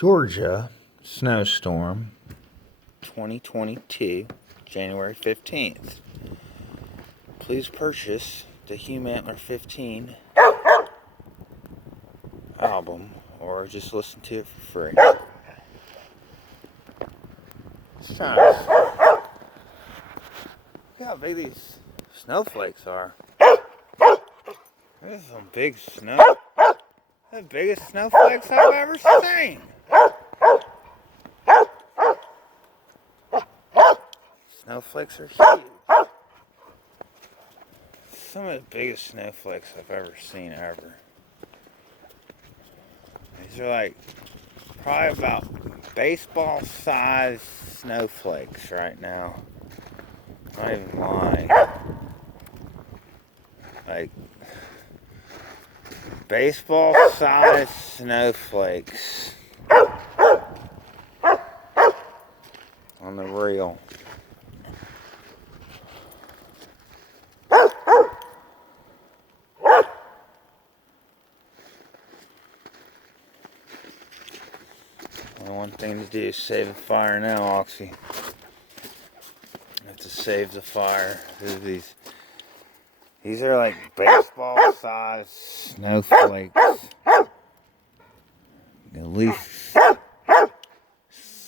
Georgia snowstorm 2022, January 15th. Please purchase the HUMANTLER 15 album or just listen to it for free. Let's try this. Look how big these snowflakes are. There's some big snow. The biggest snowflakes I've ever seen. Snowflakes are huge. Some of the biggest snowflakes I've ever seen ever. These are like probably about baseball sized snowflakes right now. Not even lying. Like baseball sized snowflakes on the reel. Only one thing to do is save the fire now, Oxy. I have to save the fire. These are like baseball sized snowflakes. At least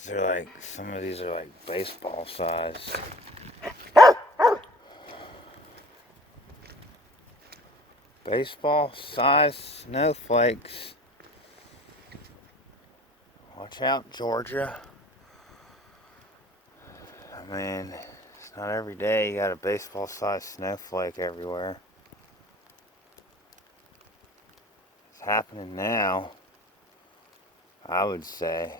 they're like, some of these are like baseball sized. Baseball sized snowflakes. Watch out, Georgia. I mean, it's not every day you got a baseball sized snowflake everywhere. It's happening now, I would say.